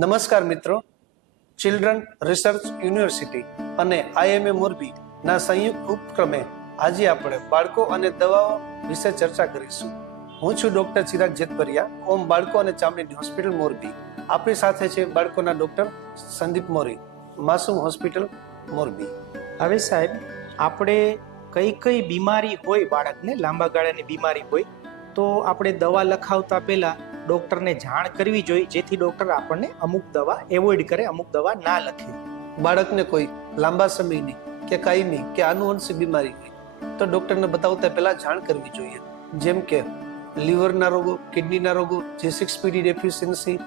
નમસ્કાર મિત્રો, children research university અને IMA મોરબીના સંયુક્ત ઉપક્રમે આજે આપણે બાળકો અને દવાઓ વિશે ચર્ચા કરીશું. હું છું ડોક્ટર ચિરાગ જેતપરિયા, ઓમ બાળકો અને ચામડીની હોસ્પિટલ મોરબી. આપણી સાથે છે બાળકોના ડોક્ટર સંદીપ મોરી, માસૂમ હોસ્પિટલ મોરબી. હવે સાહેબ, આપણે કઈ બીમારી હોય બાળકને, લાંબા ગાળાની બીમારી હોય તો આપણે દવા લખાવતા પહેલા ડૉક્ટરને જાણ કરવી જોઈએ, જેથી ડૉક્ટર આપણને અમુક દવા એવોઇડ કરે, અમુક દવા ના લખે. બાળકને કોઈ લાંબા સમયની કે કાયમી કે આનુવંશિક બીમારી હોય તો ડૉક્ટરને બતાવતા પહેલા જાણ કરવી જોઈએ, જેમ કે લીવરના રોગો, કિડનીના રોગો, G6PD ડેફિશિયન્સી,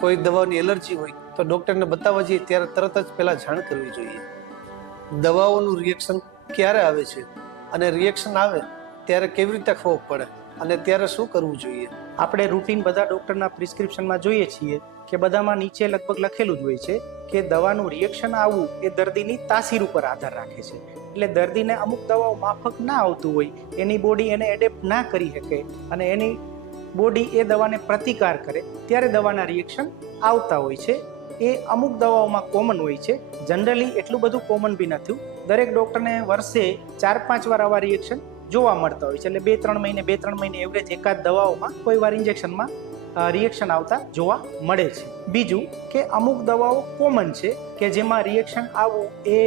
કોઈ દવાની એલર્જી હોય તો ડૉક્ટરને બતાવવા જઈએ ત્યારે તરત જ પહેલા જાણ કરવી જોઈએ. દવાઓનું રિએક્શન ક્યારે આવે છે અને રિએક્શન આવે ત્યારે કેવી રીતે ખબર પડે અને ત્યારે શું કરવું જોઈએ? આપણે રૂટીન બધા ડૉક્ટરના પ્રિસ્ક્રિપ્શનમાં જોઈએ છીએ કે બધામાં નીચે લગભગ લખેલું જ હોય છે કે દવાનું રિએક્શન આવવું એ દર્દીની તાસીર ઉપર આધાર રાખે છે. એટલે દર્દીને અમુક દવાઓ માફક ના આવતું હોય, એની બોડી એને એડેપ્ટ ના કરી શકે અને એની બોડી એ દવાને પ્રતિકાર કરે ત્યારે દવાના રિએક્શન આવતા હોય છે. એ અમુક દવાઓમાં કોમન હોય છે, જનરલી એટલું બધું કોમન બી નથી. દરેક ડૉક્ટરને વર્ષે 4-5 વાર આવા રિએક્શન જોવા મળતા હોય છે. એટલે 2-3 મહિને એવરેજ એકાદ દવાઓમાં કોઈ વાર ઇન્જેક્શનમાં રિએક્શન આવતા જોવા મળે છે. બીજું કે અમુક દવાઓ કોમન છે કે જેમાં રિએક્શન આવવું એ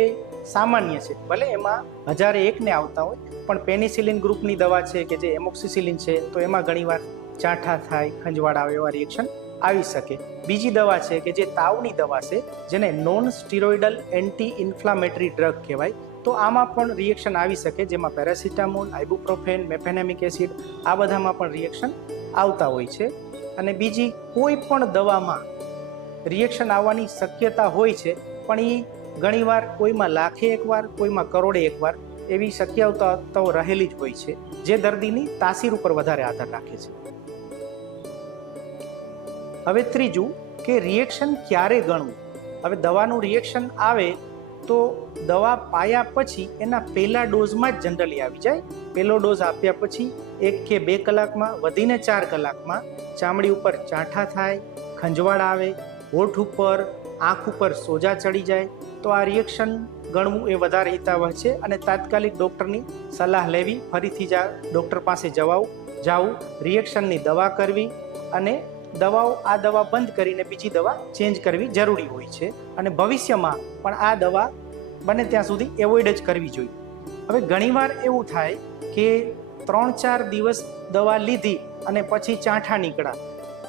સામાન્ય છે, ભલે એમાં 1001ને આવતા હોય, પણ પેનિસિલિન ગ્રુપની દવા છે કે જે એમોક્સિસિલિન છે તો એમાં ઘણીવાર ચાઠા થાય, ખંજવાળ આવે, એવા રિએક્શન આવી શકે. બીજી દવા છે કે જે તાવની દવા છે, જેને non steroidal anti inflammatory drug કહેવાય, તો આમાં પણ રિએક્શન આવી શકે, જેમાં પેરાસિટામોલ, આઇબુપ્રોફેન, મેફેનેમિક એસિડ આ બધામાં પણ રિએક્શન આવતા હોય છે. અને બીજી કોઈ પણ દવામાં રિએક્શન આવવાની શક્યતા હોય છે, પણ એ ઘણીવાર કોઈમાં લાખે એકવાર, કોઈમાં કરોડે એકવાર એવી શક્યતાઓ રહેલી જ હોય છે, જે દર્દીની તાસીર ઉપર વધારે આધાર રાખે છે. હવે ત્રીજું કે રિએક્શન ક્યારે ગણવું. હવે દવાનું રિએક્શન આવે તો દવા પાયા પછી એના પહેલા ડોઝમાં જ જનરલી આવી જાય. પહેલો ડોઝ આપ્યા પછી 1 કે 2 કલાકમાં, વધીને 4 કલાકમાં ચામડી ઉપર ચાઠા થાય, ખંજવાળ આવે, હોઠ ઉપર, આંખ ઉપર સોજા ચડી જાય, તો આ રિએક્શન ગણવું એ વધારે હિતાવહ છે. અને તાત્કાલિક ડૉક્ટરની સલાહ લેવી, ફરીથી ડૉક્ટર પાસે જાવું, રિએક્શનની દવા કરવી અને આ દવા બંધ કરીને બીજી દવા ચેન્જ કરવી જરૂરી હોય છે. અને ભવિષ્યમાં પણ આ દવા બને ત્યાં સુધી એવોઇડ જ કરવી જોઈએ. હવે ઘણીવાર એવું થાય કે 3-4 દિવસ દવા લીધી અને પછી ચાઠા નીકળ્યા,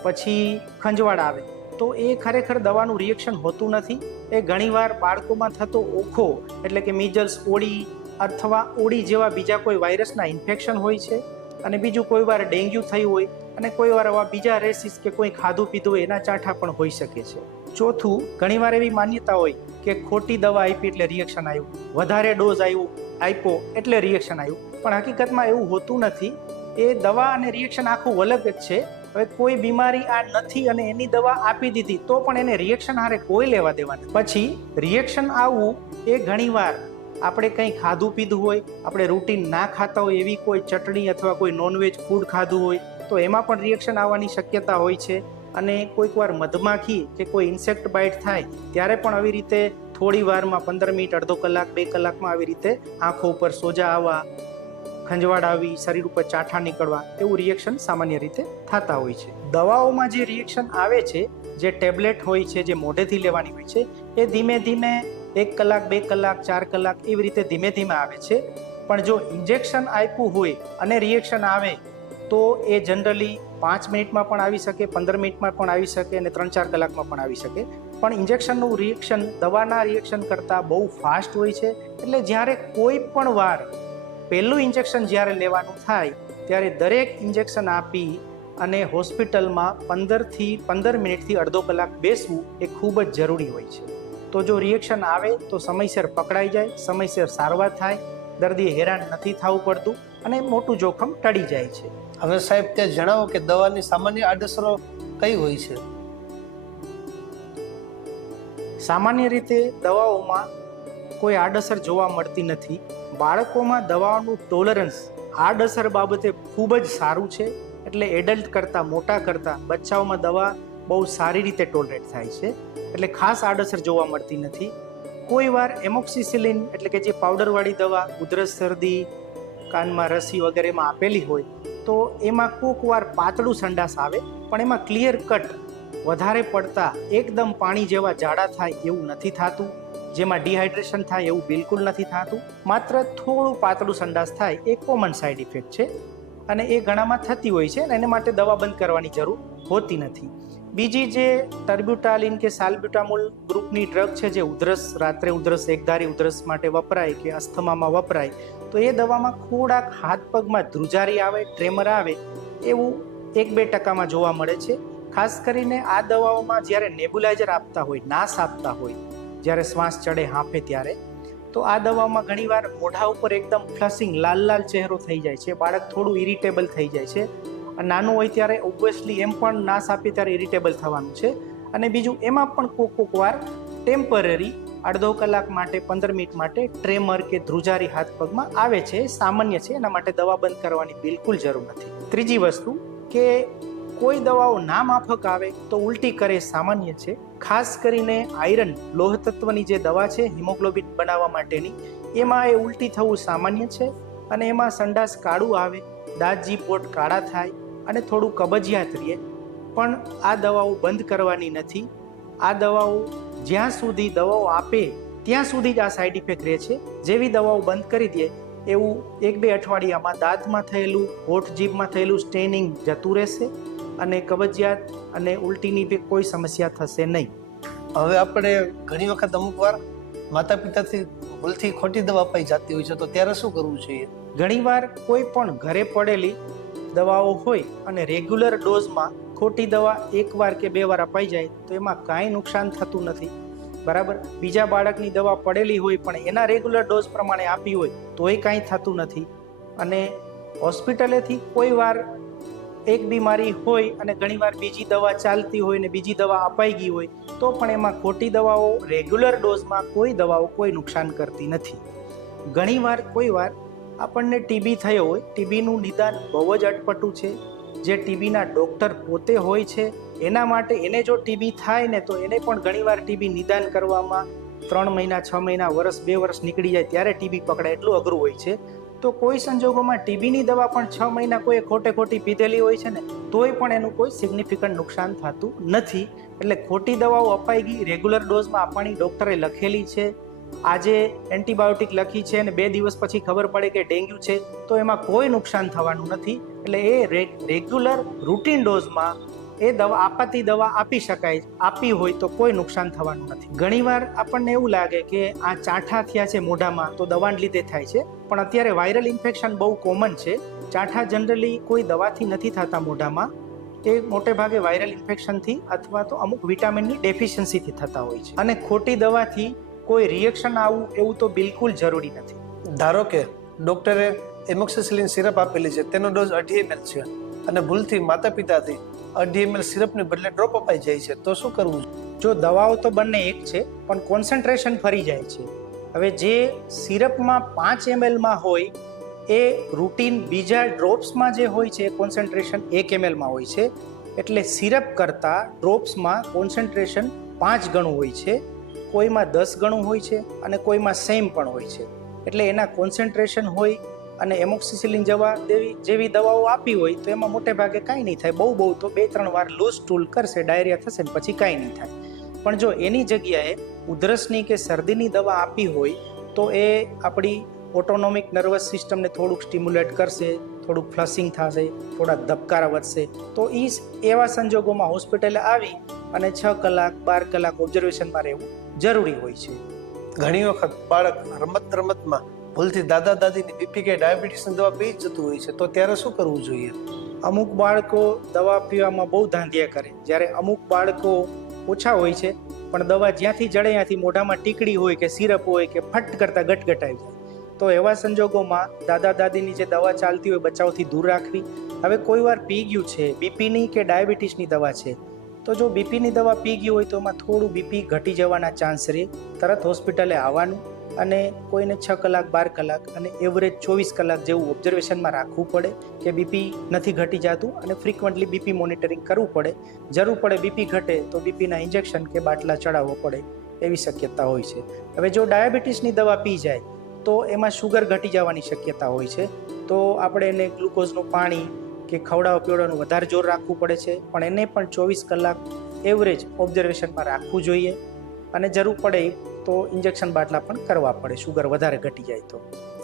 પછી ખંજવાળ આવે, તો એ ખરેખર દવાનું રિએક્શન હોતું નથી. એ ઘણીવાર બાળકોમાં થતો ઓખો, એટલે કે મિઝલ્સ, ઓડી અથવા ઓડી જેવા બીજા કોઈ વાયરસના ઇન્ફેક્શન હોય છે. અને બીજું કોઈ વાર ડેન્ગ્યુ થયું હોય અને કોઈ વાર આવા બીજા રેસીસ કે કોઈ ખાધું પીધું હોય એના ચાઠા પણ હોઈ શકે છે. ચોથું, ઘણીવાર એવી માન્યતા હોય કે ખોટી દવા આપી એટલે રિએક્શન આવ્યું, વધારે ડોઝ આપ્યો એટલે રિએક્શન આવ્યું, પણ હકીકતમાં એવું હોતું નથી. એ દવા અને રિએક્શન આખું અલગ જ છે. હવે કોઈ બીમારી આ નથી અને એની દવા આપી દીધી તો પણ એને રિએક્શન હારે કોઈ લેવા દેવા નથી. પછી રિએક્શન આવવું એ ઘણીવાર આપણે કંઈ ખાધું પીધું હોય, આપણે રૂટીન ના ખાતા હોય એવી કોઈ ચટણી અથવા કોઈ નોનવેજ ફૂડ ખાધું હોય તો એમાં પણ રિએક્શન આવવાની શક્યતા હોય છે. અને કોઈક વાર મધમાખી કે કોઈ ઇન્સેક્ટ બાઇટ થાય ત્યારે પણ આવી રીતે થોડી વારમાં, 15 મિનિટ, અડધો કલાક, 2 કલાકમાં આવી રીતે આંખો ઉપર સોજા આવવા, ખંજવાળ આવી, શરીર ઉપર ચાઠા નીકળવા, એવું રિએક્શન સામાન્ય રીતે થતા હોય છે. દવાઓમાં જે રિએક્શન આવે છે, જે ટેબ્લેટ હોય છે, જે મોઢેથી લેવાની હોય છે, એ ધીમે ધીમે 1 કલાક, 2 કલાક, 4 કલાક એવી રીતે ધીમે ધીમે આવે છે. પણ જો ઇન્જેક્શન આપ્યું હોય અને રિએક્શન આવે તો એ જનરલી 5 મિનિટમાં પણ આવી શકે, 15 મિનિટમાં પણ આવી શકે અને 3-4 કલાકમાં પણ આવી શકે. પણ ઇન્જેક્શનનું રિએક્શન દવાના રિએક્શન કરતાં બહુ ફાસ્ટ હોય છે. એટલે જ્યારે કોઈ પણ વાર પહેલું ઇન્જેક્શન જ્યારે લેવાનું થાય ત્યારે દરેક ઇન્જેક્શન આપી અને હોસ્પિટલમાં 15 મિનિટથી અડધો કલાક બેસવું એ ખૂબ જ જરૂરી હોય છે. તો જો રિએક્શન આવે તો સમયસર પકડાઈ જાય, સમયસર સારવાર થાય, દર્દીએ હેરાન નથી થવું પડતું અને મોટું જોખમ ટળી જાય છે. હવે સાહેબ, તે જણાવો કે દવાની સામાન્ય આડઅસરો કઈ હોય છે? સામાન્ય રીતે દવાઓમાં કોઈ આડઅસર જોવા મળતી નથી. બાળકોમાં દવાઓનું ટોલરન્સ આડઅસર બાબતે ખૂબ જ સારું છે. એટલે એડલ્ટ કરતાં, મોટા કરતાં બચ્ચાઓમાં દવા બહુ સારી રીતે ટોલરેટ થાય છે, એટલે ખાસ આડઅસર જોવા મળતી નથી. કોઈ વાર એમોક્સિસિલિન એટલે કે જે પાવડરવાળી દવા ઉધરસ, શરદી, કાનમાં રસી વગેરેમાં આપેલી હોય તો એમાં કોક વાર પાતળું સંડાસ આવે, પણ એમાં ક્લિયર કટ વધારે પડતા એકદમ પાણી જેવા જાડા થાય એવું નથી થતું, જેમાં ડિહાઇડ્રેશન થાય એવું બિલકુલ નથી થતું. માત્ર થોડું પાતળું સંડાસ થાય એ કોમન સાઇડ ઇફેક્ટ છે અને એ ઘણામાં થતી હોય છે અને એને માટે દવા બંધ કરવાની જરૂર હોતી નથી. બીજી જે ટર્બ્યુટાલિન કે સાલ્બ્યુટામોલ ગ્રુપની ડ્રગ છે, જે ઉધરસ, રાત્રે ઉધરસ, એકધારી ઉધરસ માટે વપરાય કે અસ્થમામાં વપરાય, તો એ દવામાં થોડાક હાથ પગમાં ધ્રુજારી આવે, ટ્રેમર આવે એવું 1-2% જોવા મળે છે. ખાસ કરીને આ દવાઓમાં જ્યારે નેબ્યુલાઇઝર આપતા હોય, નાસ આપતા હોય, જ્યારે શ્વાસ ચડે હાંફે ત્યારે, તો આ દવામાં ઘણીવાર મોઢા ઉપર એકદમ ફ્લશિંગ લાલ લાલ ચહેરો થઈ જાય છે, બાળક થોડું ઇરિટેબલ થઈ જાય છે. નાનું હોય ત્યારે ઓબ્વિયસલી એમ પણ નાસ આપીએ ત્યારે ઇરિટેબલ થવાનું છે. અને બીજું એમાં પણ કોક વાર ટેમ્પરરી અડધો કલાક માટે, 15 મિનિટ માટે ટ્રેમર કે ધ્રુજારી હાથ પગમાં આવે છે, સામાન્ય છે, એના માટે દવા બંધ કરવાની બિલકુલ જરૂર નથી. ત્રીજી વસ્તુ કે કોઈ દવાઓ ના માફક આવે તો ઉલટી કરે સામાન્ય છે. ખાસ કરીને આયરન લોહ તત્વની જે દવા છે હિમોગ્લોબિન બનાવવા માટેની, એમાં એ ઉલટી થવું સામાન્ય છે અને એમાં સંડાસ કાળું આવે, દાંત જીભ પોટ કાળા થાય અને થોડું કબજિયાત રહે. પણ આ દવાઓ બંધ કરવાની નથી. આ દવાઓ જ્યાં સુધી દવાઓ આપે ત્યાં સુધી જ આ સાઈડ ઇફેક્ટ રહે છે. જેવી દવાઓ બંધ કરી દે એવું 1-2 અઠવાડિયામાં દાંતમાં થયેલું, હોઠ જીભમાં થયેલું સ્ટેનિંગ જતું રહેશે અને કબજિયાત અને ઉલટીની બી કોઈ સમસ્યા થશે નહીં. હવે આપણે ઘણી વખત અમુક વાર માતા પિતાથી ભૂલથી ખોટી દવા અપાઈ જતી હોય છે, તો ત્યારે શું કરવું જોઈએ? ઘણીવાર કોઈ પણ ઘરે પડેલી દવાઓ હોય અને રેગ્યુલર ડોઝમાં ખોટી દવા 1 વાર કે 2 વાર અપાઈ જાય તો એમાં કાંઈ નુકસાન થતું નથી, બરાબર. બીજા બાળકની દવા પડેલી હોય પણ એના રેગ્યુલર ડોઝ પ્રમાણે આપી હોય તોય કાંઈ થતું નથી. અને હોસ્પિટલેથી કોઈ વાર એક બીમારી હોય અને ઘણીવાર બીજી દવા ચાલતી હોય ને બીજી દવા અપાઈ ગઈ હોય તો પણ એમાં ખોટી દવાઓ રેગ્યુલર ડોઝમાં કોઈ દવાઓ કોઈ નુકસાન કરતી નથી. ઘણીવાર કોઈ વાર આપણને ટીબી થયો હોય, ટીબીનું નિદાન બહુ જ અટપટું છે, જે ટીબીના ડૉક્ટર પોતે હોય છે એના માટે એને જો ટીબી થાય ને તો એને પણ ઘણીવાર ટીબી નિદાન કરવામાં 3 મહિના, 6 મહિના, વર્ષ, 2 વર્ષ નીકળી જાય ત્યારે ટીબી પકડાય, એટલું અઘરું હોય છે. તો કોઈ સંજોગોમાં ટીબીની દવા પણ 6 મહિના કોઈ ખોટી પીધેલી હોય છે ને તોય પણ એનું કોઈ સિગ્નિફિકન્ટ નુકસાન થતું નથી. એટલે ખોટી દવાઓ અપાઈ ગઈ, રેગ્યુલર ડોઝમાં આપવાની ડૉક્ટરે લખેલી છે, આજે એન્ટીબાયોટિક લખી છે અને 2 દિવસ પછી ખબર પડે કે ડેન્ગ્યુ છે તો એમાં કોઈ નુકસાન થવાનું નથી. એટલે એ રેગ્યુલર રૂટીન ડોઝમાં એ દવા આપાતી દવા આપી શકાય, આપી હોય તો કોઈ નુકસાન થવાનું નથી. ઘણીવાર આપણને એવું લાગે કે આ ચાઠા થયા છે મોઢામાં તો દવાને લીધે થાય છે, પણ અત્યારે વાયરલ ઇન્ફેક્શન બહુ કોમન છે. ચાઠા જનરલી કોઈ દવાથી નથી થતા મોઢામાં, એ મોટે ભાગે વાયરલ ઇન્ફેક્શનથી અથવા તો અમુક વિટામિનની ડેફિશિયન્સીથી થતા હોય છે. અને ખોટી દવાથી કોઈ રિએક્શન આવવું એવું તો બિલકુલ જરૂરી નથી. ધારો કે ડૉક્ટરે એમોક્સિસિલિન સિરપ આપેલી છે, તેનો ડોઝ 2.5 ml છે અને ભૂલથી માતા પિતાથી 2.5 ml સિરપને બદલે ડ્રોપ અપાઈ જાય છે, તો શું કરવું? જો દવાઓ તો બંને એક છે પણ કોન્સન્ટ્રેશન ફરી જાય છે. હવે જે સિરપમાં 5 ml હોય એ રૂટીન બીજા ડ્રોપ્સમાં જે હોય છે કોન્સન્ટ્રેશન 1 ml હોય છે. એટલે સિરપ કરતાં ડ્રોપ્સમાં કોન્સન્ટ્રેશન 5 ગણું હોય છે, કોઈમાં 10 ગણું હોય છે અને કોઈમાં સેમ પણ હોય છે. એટલે એના કોન્સન્ટ્રેશન હોય અને એમોક્સિસિલિન જેવી દવાઓ આપી હોય તો એમાં મોટે ભાગે કાંઈ નહીં થાય. બહુ તો 2-3 વાર લૂઝ સ્ટૂલ કરશે, ડાયરિયા થશે ને પછી કાંઈ નહીં થાય. પણ જો એની જગ્યાએ ઉધરસની કે શરદીની દવા આપી હોય તો એ આપણી ઓટોનોમિક નર્વસ સિસ્ટમને થોડુંક સ્ટિમ્યુલેટ કરશે, થોડુંક ફ્લશિંગ થશે, થોડાક ધબકારા વધશે. તો એવા સંજોગોમાં હોસ્પિટલે આવી અને 6 કલાક 12 કલાક ઓબ્ઝર્વેશનમાં રહેવું જરૂરી હોય છે. ઘણી વખત બાળક રમતમાં ભૂલથી દાદા દાદીની બીપી કે ડાયાબિટીસની દવા પી જતું હોય છે, તો ત્યારે શું કરવું જોઈએ? અમુક બાળકો દવા પીવામાં બહુ ધાંધિયા કરે, જ્યારે અમુક બાળકો ઓછા હોય છે પણ દવા જ્યાંથી જડે ત્યાંથી મોઢામાં ટીકડી હોય કે સિરપ હોય કે ફટ કરતા ગટગટાઈ જાય. તો એવા સંજોગોમાં દાદા દાદીની જે દવા ચાલતી હોય બચાવથી દૂર રાખવી. હવે કોઈ વાર પી ગયું છે, બીપીની કે ડાયાબિટીસની દવા છે, તો જો બીપીની દવા પી ગઈ હોય તો એમાં થોડું બીપી ઘટી જવાના ચાન્સ રહે. તરત હોસ્પિટલે આવવાનું, અને કોઈને 6 કલાક 12 કલાક અને એવરેજ 24 કલાક જેવું ઓબ્ઝર્વેશનમાં રાખવું પડે કે બીપી નથી ઘટી જતું, અને ફ્રિકવન્ટલી બીપી મોનિટરિંગ કરવું પડે. જરૂર પડે બીપી ઘટે તો બીપીના ઇન્જેક્શન કે બાટલા ચડાવવો પડે એવી શક્યતા હોય છે. હવે જો ડાયાબિટીસની દવા પી જાય તો એમાં શુગર ઘટી જવાની શક્યતા હોય છે, તો આપણે એને ગ્લુકોઝનું પાણી કે ખવડાવવા પીવડાવવાનું વધારે જોર રાખવું પડે છે, પણ એને પણ 24 કલાક એવરેજ ઓબ્ઝર્વેશનમાં રાખવું જોઈએ, અને જરૂર પડે તો ઇન્જેક્શન બાટલા પણ કરવા પડે શુગર વધારે ઘટી જાય તો.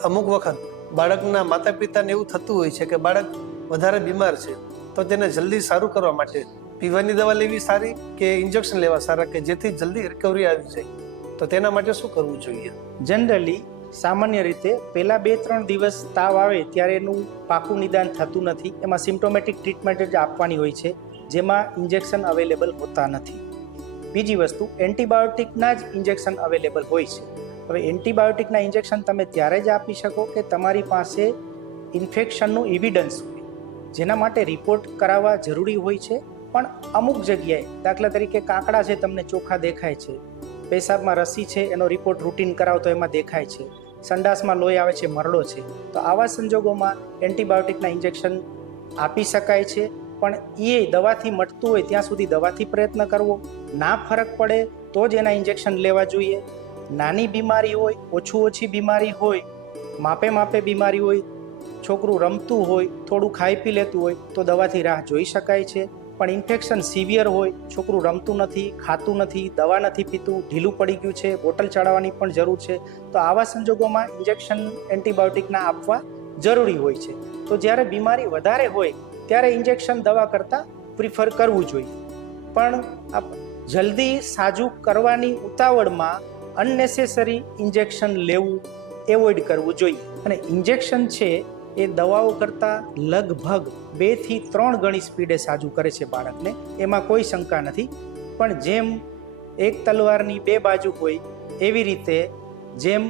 અમુક વખત બાળકના માતા પિતાને એવું થતું હોય છે કે બાળક વધારે બીમાર છે, તો તેને જલ્દી સારું કરવા માટે પીવાની દવા લેવી સારી કે ઇન્જેક્શન લેવા સારા કે જેથી જલ્દી રિકવરી આવી જાય, તો તેના માટે શું કરવું જોઈએ? જનરલી સામાન્ય રીતે પહેલા 2-3 દિવસ તાવ આવે ત્યારે એનું પાકું નિદાન થતું નથી. એમાં સિમ્પ્ટોમેટિક ટ્રીટમેન્ટ જ આપવાની હોય છે, જેમાં ઇન્જેક્શન અવેલેબલ હોતા નથી. બીજી વસ્તુ, એન્ટીબાયોટિકના જ ઇન્જેક્શન અવેલેબલ હોય છે. હવે એન્ટીબાયોટિકના ઇન્જેક્શન તમે ત્યારે જ આપી શકો કે તમારી પાસે ઇન્ફેક્શનનું એવિડન્સ હોય, જેના માટે રિપોર્ટ કરાવવા જરૂરી હોય છે. પણ અમુક જગ્યાએ, દાખલા તરીકે કાંકડા છે તમને ચોખ્ખા દેખાય છે, પેશાબમાં રસી છે એનો રિપોર્ટ રૂટીન કરાવતો એમાં દેખાય છે, સંડાસમાં લોહી આવે છે, મરડો છે, તો આવા સંજોગોમાં એન્ટીબાયોટિકના ઇન્જેક્શન આપી શકાય છે. પણ એ દવાથી મટતું હોય ત્યાં સુધી દવાથી પ્રયત્ન કરવો, ના ફરક પડે તો જ એના ઇન્જેક્શન લેવા જોઈએ. નાની બીમારી હોય, ઓછી બીમારી હોય, માપે બીમારી હોય, છોકરું રમતું હોય, થોડું ખાઈ પી લેતું હોય તો દવાથી રાહ જોઈ શકાય છે. પણ ઇન્ફેક્શન સિવિયર હોય, છોકરું રમતું નથી, ખાતું નથી, દવા નથી પીતું, ઢીલું પડી ગયું છે, બોટલ ચડાવવાની પણ જરૂર છે, તો આવા સંજોગોમાં ઇન્જેક્શન એન્ટીબાયોટિકના આપવા જરૂરી હોય છે. તો જ્યારે બીમારી વધારે હોય ત્યારે ઇન્જેક્શન દવા કરતાં પ્રિફર કરવું જોઈએ. પણ જલ્દી સાજું કરવાની ઉતાવળમાં અનનેસેસરી ઇન્જેક્શન લેવું એવોઇડ કરવું જોઈએ. અને ઇન્જેક્શન છે એ દવાઓ કરતાં લગભગ 2 થી 3 ગણી સ્પીડે સાજું કરે છે બાળકને, એમાં કોઈ શંકા નથી. પણ જેમ એક તલવારની 2 બાજુ હોય એવી રીતે જેમ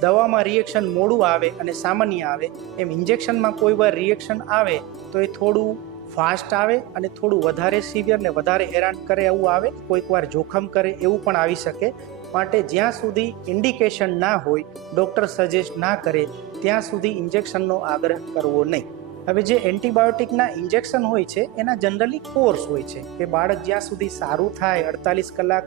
દવામાં રિએક્શન મોડું આવે અને સામાન્ય આવે, એમ ઇન્જેક્શનમાં કોઈ વાર રિએક્શન આવે તો એ થોડું ફાસ્ટ આવે અને થોડું વધારે સિવિયર ને વધારે હેરાન કરે એવું આવે, કોઈક વાર જોખમ કરે એવું પણ આવી શકે. માટે જ્યાં સુધી ઇન્ડિકેશન ના હોય, ડૉક્ટર સજેસ્ટ ના કરે ત્યાં સુધી ઇન્જેક્શનનો આગ્રહ કરવો નહીં. હવે જે એન્ટીબાયોટિકના ઇન્જેક્શન હોય છે એના જનરલી કોર્સ હોય છે કે બાળક જ્યાં સુધી સારું થાય 48 કલાક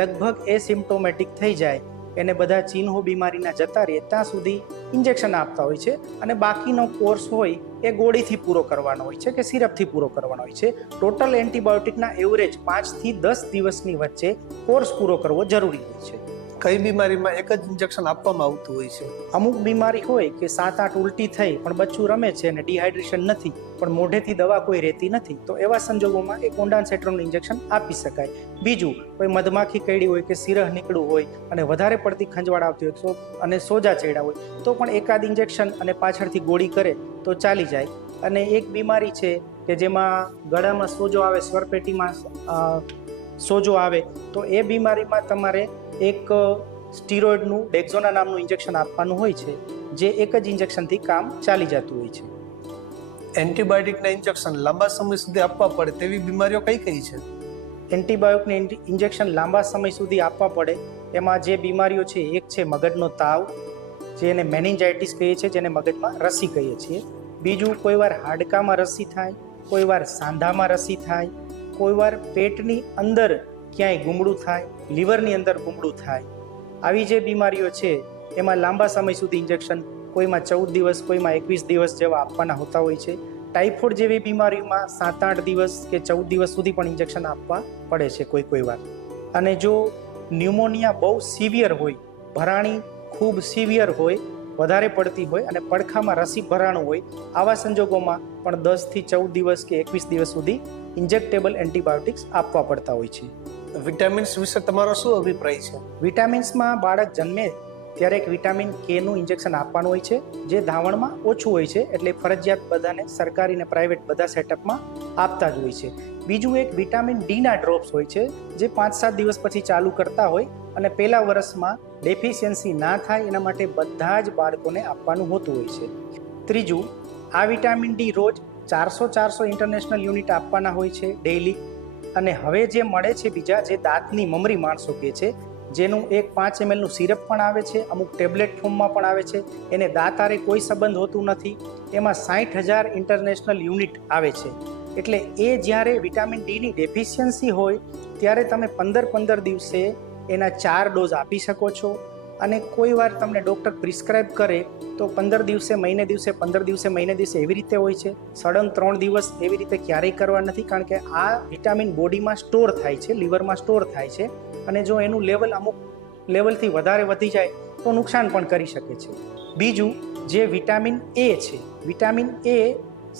લગભગ એસિમ્પ્ટોમેટિક થઈ જાય, એને બધા ચિહ્નો બીમારીના જતા રહે ત્યાં સુધી ઇન્જેક્શન આપતા હોય છે. અને બાકીનો કોર્સ હોય એ ગોળીથી પૂરો કરવાનો હોય છે કે સિરપથી પૂરો કરવાનો હોય છે. ટોટલ એન્ટીબાયોટિકના એવરેજ 5 થી 10 દિવસની વચ્ચે કોર્સ પૂરો કરવો જરૂરી હોય છે. કઈ બીમારીમાં એક જ ઇન્જેક્શન આપવામાં આવતું હોય છે? અમુક બીમારી હોય કે 7-8 ઉલટી થઈ પણ બચ્ચું રમે છે અને ડિહાઇડ્રેશન નથી, પણ મોઢેથી દવા કોઈ રહેતી નથી, તો એવા સંજોગોમાં એક ઓન્ડાનસેટ્રોનનું ઇન્જેક્શન આપી શકાય. બીજું, કોઈ મધમાખી કરડી હોય કે સિરહ નીકળ્યું હોય અને વધારે પડતી ખંજવાળ આવતી હોય તો અને સોજા ચડ્યા હોય તો પણ એકાદ ઇન્જેક્શન અને પાછળથી ગોળી કરે તો ચાલી જાય. અને એક બીમારી છે કે જેમાં ગળામાં સોજો આવે, સ્વરપેટીમાં સોજો આવે, તો એ બીમારીમાં તમારે એક સ્ટીરોઇડનું ડેક્ઝોના નામનું ઇન્જેક્શન આપવાનું હોય છે, જે એક જ ઇન્જેક્શનથી કામ ચાલી જતું હોય છે. એન્ટીબાયોટિકના ઇન્જેક્શન લાંબા સમય સુધી આપવા પડે તેવી બીમારીઓ કઈ છે? એન્ટીબાયોટિકને ઇન્જેક્શન લાંબા સમય સુધી આપવા પડે એમાં જે બીમારીઓ છે, એક છે મગજનો તાવ, જેને મેનિન્જાઇટિસ કહીએ છીએ, જેને મગજમાં રસી કહીએ છીએ. બીજું, કોઈ વાર હાડકામાં રસી થાય, કોઈ વાર સાંધામાં રસી થાય, કોઈ વાર પેટની અંદર ક્યાંય ગુમડું થાય, લીવરની અંદર ગુમડું થાય. આવી જે બીમારીઓ છે એમાં લાંબા સમય સુધી ઇન્જેક્શન કોઈમાં 14 દિવસ, કોઈમાં 21 દિવસ જેવા આપવાના હોતા હોય છે. ટાઇફોઇડ જેવી બીમારીઓમાં 7-8 દિવસ કે 14 દિવસ સુધી પણ ઇન્જેક્શન આપવા પડે છે કોઈ વાર. અને જો ન્યુમોનિયા બહુ સિવિયર હોય, ભરાણી ખૂબ સિવિયર હોય, વધારે પડતી હોય અને પડખામાં રસી ભરાણું હોય, આવા સંજોગોમાં પણ 10 થી 14 દિવસ કે 21 દિવસ સુધી ઇન્જેક્ટેબલ એન્ટીબાયોટિક્સ આપવા પડતા હોય છે. વિટામિન્સ વિશે તમારો શું અભિપ્રાય છે? વિટામિન્સમાં બાળક જન્મે ત્યારે એક વિટામિન કે નું ઇન્જેક્શન આપવાનું હોય છે, જે ધાવણમાં ઓછું હોય છે, એટલે ફરજિયાત બધાને સરકારી અને પ્રાઇવેટ બધા સેટઅપમાં આપતા જ હોય છે. બીજું, એક વિટામિન ડીના ડ્રોપ્સ હોય છે, જે 5-7 દિવસ પછી ચાલુ કરતા હોય અને પહેલા વર્ષમાં ડેફિશિયન્સી ના થાય એના માટે બધા જ બાળકોને આપવાનું હોતું હોય છે. ત્રીજું, આ વિટામિન ડી રોજ 400 ઇન્ટરનેશનલ યુનિટ આપવાના હોય છે ડેઇલી. અને હવે જે મળે છે બીજા, જે દાંતની મમરી માણસો કહે છે, જેનું એક 5 ml નું સિરપ પણ આવે છે, અમુક ટેબ્લેટ ફોર્મમાં પણ આવે છે. એને દાંતારે કોઈ સંબંધ હોતું નથી. એમાં 60,000 ઇન્ટરનેશનલ યુનિટ આવે છે. એટલે એ જ્યારે વિટામિન ડીની ડેફિશિયન્સી હોય ત્યારે તમે 15 દિવસે એના 4 ડોઝ આપી શકો છો. અને કોઈ વાર તમને ડૉક્ટર પ્રિસ્ક્રાઇબ કરે તો 15 દિવસે, મહિને દિવસે, 15 દિવસે, મહિને દિવસે એવી રીતે હોય છે. સડન 3 દિવસ એવી રીતે ક્યારેય કરવા નથી, કારણ કે આ વિટામિન બોડીમાં સ્ટોર થાય છે, લીવરમાં સ્ટોર થાય છે. અને જો એનું લેવલ અમુક લેવલથી વધારે વધી જાય તો નુકસાન પણ કરી શકે છે. બીજું જે વિટામિન એ છે, વિટામિન એ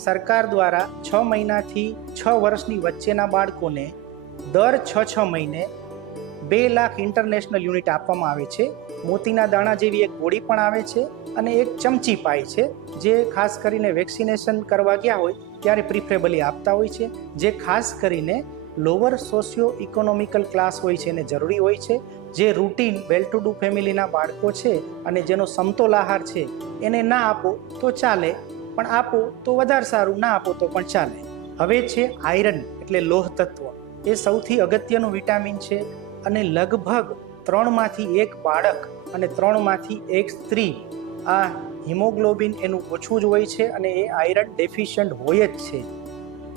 સરકાર દ્વારા 6 મહિનાથી 6 વર્ષની વચ્ચેના બાળકોને દર 6 મહિને 2 લાખ ઇન્ટરનેશનલ યુનિટ આપવામાં આવે છે. મોતીના દાણા જેવી એક ગોળી પણ આવે છે અને એક ચમચી પાય છે, જે ખાસ કરીને વેક્સિનેશન કરવા ગયા હોય ત્યારે પ્રિફરેબલી આપતા હોય છે. જે ખાસ કરીને લોઅર સોશિયો ઇકોનોમિકલ ક્લાસ હોય છે એને જરૂરી હોય છે. જે રૂટીન વેલ ટુ ડુ ફેમિલીના બાળકો છે અને જેનો સમતોલ આહાર છે એને ના આપો તો ચાલે, પણ આપો તો વધારે સારું, ના આપો તો પણ ચાલે. હવે છે આયરન એટલે લોહ તત્વ. એ સૌથી અગત્યનું વિટામિન છે અને લગભગ 3માંથી 1 બાળક અને 3માંથી 1 સ્ત્રી આ હિમોગ્લોબિન એનું ઓછું જ હોય છે અને એ આયરન ડેફિશિયન્ટ હોય જ છે.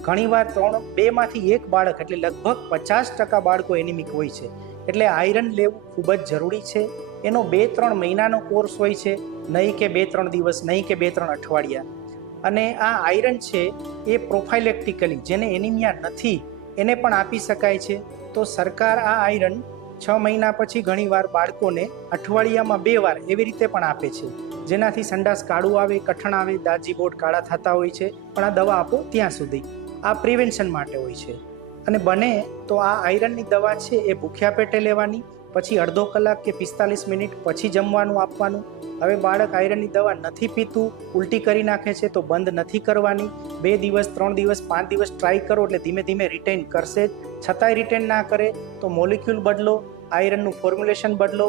ઘણીવાર 2માંથી 1 બાળક એટલે લગભગ 50% બાળકો એનિમિક હોય છે. એટલે આયરન લેવું ખૂબ જ જરૂરી છે. એનો 2-3 મહિનાનો કોર્સ હોય છે, નહીં કે 2-3 દિવસ, નહીં કે 2-3 અઠવાડિયા. અને આ આયરન છે એ પ્રોફાઇલેક્ટિકલી જેને એનિમિયા નથી એને પણ આપી શકાય છે. તો સરકાર આ આયરન 6 મહિના પછી ઘણીવાર બાળકોને અઠવાડિયામાં 2 વાર એવી રીતે પણ આપે છે, જેનાથી સંડાસ કાળું આવે, કઠણ આવે, દાજી બોટ કાળા થતા હોય છે. પણ આ દવા આપો ત્યાં સુધી. આ પ્રિવેન્શન માટે હોય છે. અને બને તો આ આયરનની દવા છે એ ભૂખ્યા પેટે લેવાની, પછી અડધો કલાક કે 45 મિનિટ પછી જમવાનું આપવાનું. હવે બાળક આયરનની દવા નથી પીતું, ઉલટી કરી નાખે છે તો બંધ નથી કરવાની. 2 દિવસ, 3 દિવસ, 5 દિવસ ટ્રાય કરો એટલે ધીમે ધીમે રિટેન કરશે જ. છતાંય રિટેન ના કરે તો મોલિક્યુલ બદલો, આયરનનું ફોર્મ્યુલેશન બદલો.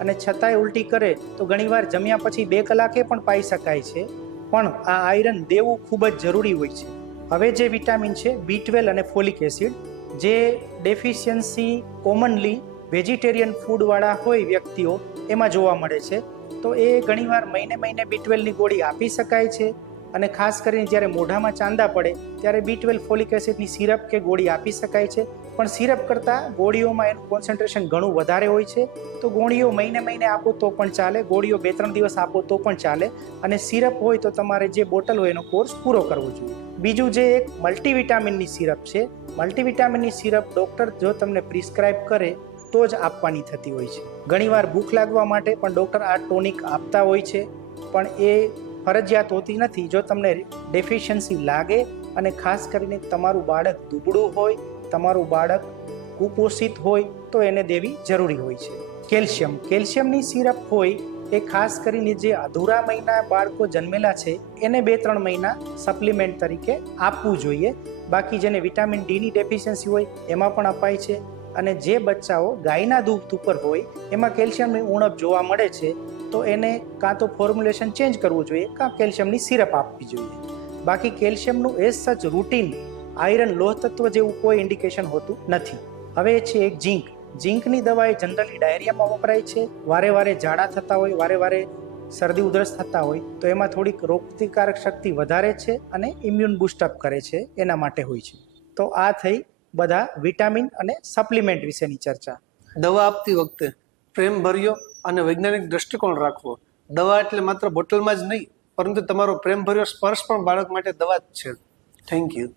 અને છતાંય ઉલટી કરે તો ઘણીવાર જમ્યા પછી 2 કલાકે પણ પાઈ શકાય છે. પણ આ આયરન દેવું ખૂબ જ જરૂરી હોય છે. હવે જે વિટામિન છે B12 અને ફોલિક એસિડ, જે ડેફિશિયન્સી કોમનલી વેજીટેરિયન ફૂડવાળા હોય વ્યક્તિઓ એમાં જોવા મળે છે. તો એ ઘણીવાર મહિને B12ની ગોળી આપી શકાય છે. અને ખાસ કરીને જ્યારે મોઢામાં ચાંદા પડે ત્યારે B12 ફોલિક એસિડની સિરપ કે ગોળી આપી શકાય છે. પણ સિરપ કરતાં ગોળીઓમાં એનું કોન્સન્ટ્રેશન ઘણું વધારે હોય છે. તો ગોળીઓ મહિને આપો તો પણ ચાલે, ગોળીઓ 2-3 દિવસ આપો તો પણ ચાલે. અને સિરપ હોય તો તમારે જે બોટલ હોય એનો કોર્સ પૂરો કરવો જોઈએ. બીજું જે એક મલ્ટીવિટામિનની સિરપ છે, મલ્ટીવિટામિનની સિરપ ડૉક્ટર જો તમને પ્રિસ્ક્રાઇબ કરે તો જ આપવાની થતી હોય છે. ઘણીવાર ભૂખ લાગવા માટે પણ ડૉક્ટર આ ટોનિક આપતા હોય છે, પણ એ ફરજિયાત હોતી નથી. જો તમને ડેફિશિયન્સી લાગે અને ખાસ કરીને તમારું બાળક દુબળું હોય, તમારું બાળક કુપોષિત હોય તો એને દેવી જરૂરી હોય છે. કેલ્શિયમની સિરપ હોય એ ખાસ કરીને જે અધૂરા મહિના બાળકો જન્મેલા છે એને 2-3 મહિના સપ્લિમેન્ટ તરીકે આપવું જોઈએ. બાકી જેને વિટામિન ડીની ડેફિશિયન્સી હોય એમાં પણ અપાય છે. અને જે બચ્ચાઓ ગાયના દૂધ ઉપર હોય એમાં કેલ્શિયમની ઉણપ જોવા મળે છે તો એને કાં તો ફોર્મ્યુલેશન ચેન્જ કરવું જોઈએ, કાં કેલ્શિયમની સિરપ આપવી જોઈએ. બાકી કેલ્શિયમનું એઝ સચ રૂટીન આયરન લોહ તત્વ જેવું કોઈ ઇન્ડિકેશન હોતું નથી. હવે છે એક ઝીંકની દવા એ જનરલી ડાયરિયામાં વપરાય છે. વારે ઝાડા થતા હોય, વારે શરદી ઉધરસ થતા હોય તો એમાં થોડીક રોગપ્રતિકારક શક્તિ વધારે છે અને ઇમ્યુન બુસ્ટઅપ કરે છે, એના માટે હોય છે. તો આ થઈ બધા વિટામિન અને સપ્લિમેન્ટ વિશેની ચર્ચા. દવા આપતી વખતે પ્રેમ ભર્યો અને વૈજ્ઞાનિક દ્રષ્ટિકોણ રાખવો. દવા એટલે માત્ર બોટલમાં જ નહીં, પરંતુ તમારો પ્રેમ ભર્યો સ્પર્શ પણ બાળક માટે દવા જ છે. Thank you.